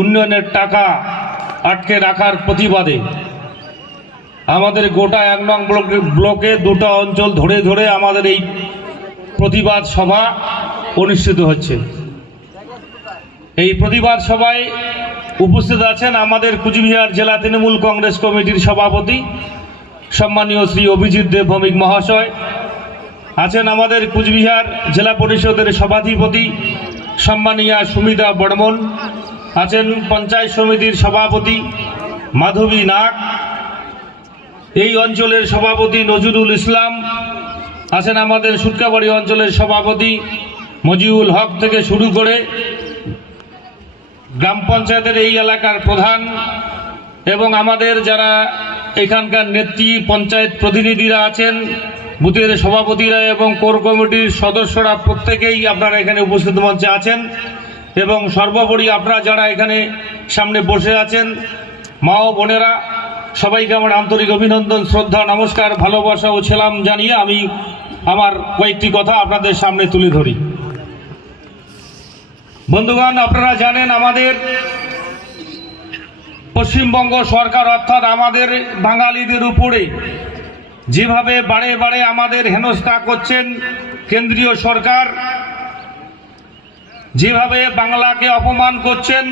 উন্নয়নের টাকা আটকে রাখার প্রতিবাদে আমাদের গোটা 1 নং ব্লকে দুটো অঞ্চল ধরে ধরে আমাদের এই প্রতিবাদ সভা অনুষ্ঠিত হচ্ছে। এই প্রতিবাদ সভায় উপস্থিত আছেন আমাদের কুচবিহার জেলা তৃণমূল কংগ্রেস কমিটির সভাপতি সম্মানীয় শ্রী অভিজিৎ দেব ভৌমিক মহাশয়, আছেন আমাদের কুচবিহার জেলা পরিষদের সভাধিপতি সম্মানীয়া সুমিতা বর্মন, আছেন পঞ্চায়েত সমিতির সভাপতি মাধবী নাগ, এই অঞ্চলের সভাপতি নজরুল ইসলাম, আছেন আমাদের সুটকাবাড়ি অঞ্চলের সভাপতি মজিউল হক থেকে শুরু করে গ্রাম পঞ্চায়েতের এই এলাকার প্রধান এবং আমাদের যারা এখানকার নেত্রী পঞ্চায়েত প্রতিনিধিরা আছেন, বুথের সভাপতিরা এবং কোর কমিটির সদস্যরা প্রত্যেকেই আপনারা এখানে উপস্থিত মঞ্চে আছেন। এবং সর্বোপরি আপনারা যারা এখানে সামনে বসে আছেন মা ও বোনেরা, সবাইকে আমার আন্তরিক অভিনন্দন, শ্রদ্ধা, নমস্কার, ভালোবাসা ও সালাম জানিয়ে আমি আমার কয়েকটি কথা আপনাদের সামনে তুলে ধরি। বন্ধুগণ, আপনারা জানেন আমাদের পশ্চিমবঙ্গ সরকার অর্থাৎ আমাদের বাঙালিদের উপরে যেভাবে বারে বারে আমাদের হেনস্থা করছেন কেন্দ্রীয় সরকার, যেভাবে বাংলাকে অপমান করছেন,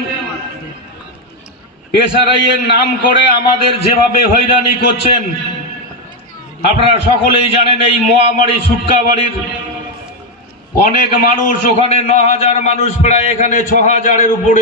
এসআরআই এর নাম করে আমাদের যেভাবে হয়রানি করছেন, আপনারা সকলেই জানেন। এই মোয়ামারি সুটকাবাড়ির অনেক মানুষ, ওখানে 9000 মানুষ, প্রায় এখানে 6000-এর উপরে